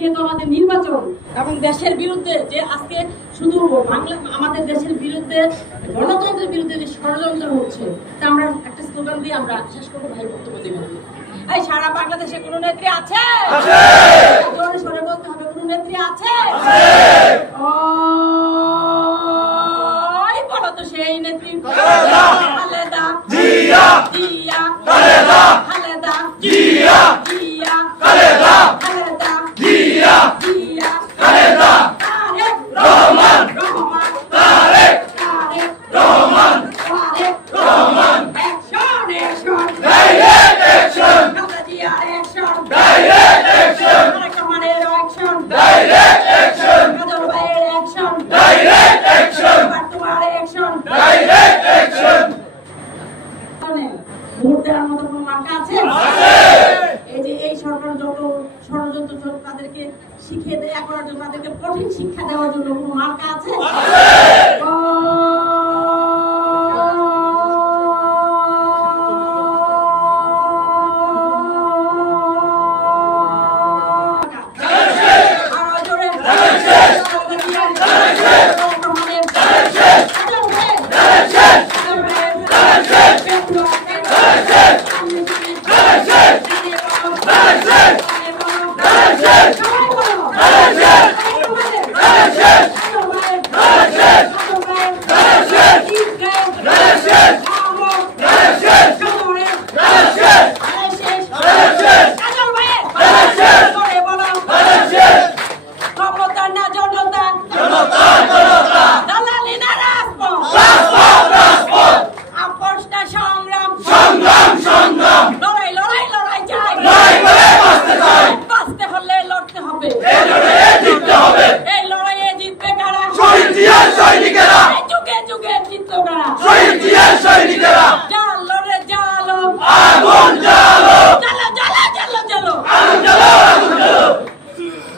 যেহেতু আমাদের নির্বাচন এবং দেশের বিরুদ্ধে যে আজকে শুধু বাংলা আমাদের দেশের বিরুদ্ধে গণতন্ত্রের বিরুদ্ধে যে ষড়যন্ত্র হচ্ছে তা আমরা একটা স্লোগান দিয়ে আমরা শেষ করবো। ভাই বক্তব্য দেবেন। এই সারা বাংলাদেশে কোনো নেত্রী আছে? জোরে সরে বলতে হবে, কোনো নেত্রী আছে? ওই বলো তো সেই নেত্রী Khaleda Zia, Zia Khaleda, Khaleda Zia, Zia Khaleda, Khaleda Zia, Zia Khaleda, Tarique Rahman, Rahman Tarique, Tarique Rahman, Tarique Rahman, action action direct action, Khaleda জিয়ার অ্যাকশন ডাইরেক্ট অ্যাকশন, তারেক রহমানের অ্যাকশন ডাইরেক্ট অ্যাকশন, কাজল ভাইয়ের অ্যাকশন ডাইরেক্ট অ্যাকশন, তোমার অ্যাকশন ডাইরেক্ট অ্যাকশন। ভোট দেওয়ার মতো কোনো মার্কা আছে? এই যে এই সরকার যত ষড়যন্ত্র তাদেরকে শিখিয়ে দেয়া করার জন্য, তাদেরকে কঠিন শিক্ষা দেওয়ার জন্য কোনো মার্কা আছে?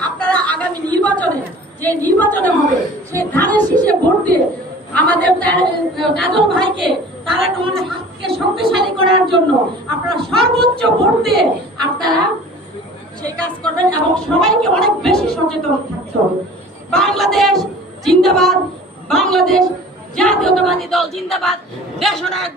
আপনারা আগামী নির্বাচনে যে নির্বাচনে হবে সেই ধানের শীষে ভোট দিয়ে আমাদের কাজল ভাইকে, তারা তোমাদের হাতকে শক্তিশালী করার জন্য আপনারা সর্বোচ্চ ভোট দিয়ে আপনারা সেই কাজ করবেন এবং সবাইকে অনেক বেশি সচেতন থাকতে হবে। বাংলাদেশ জিন্দাবাদ, বাংলাদেশ জাতীয়তাবাদী দল জিন্দাবাদ, দেশনায়ক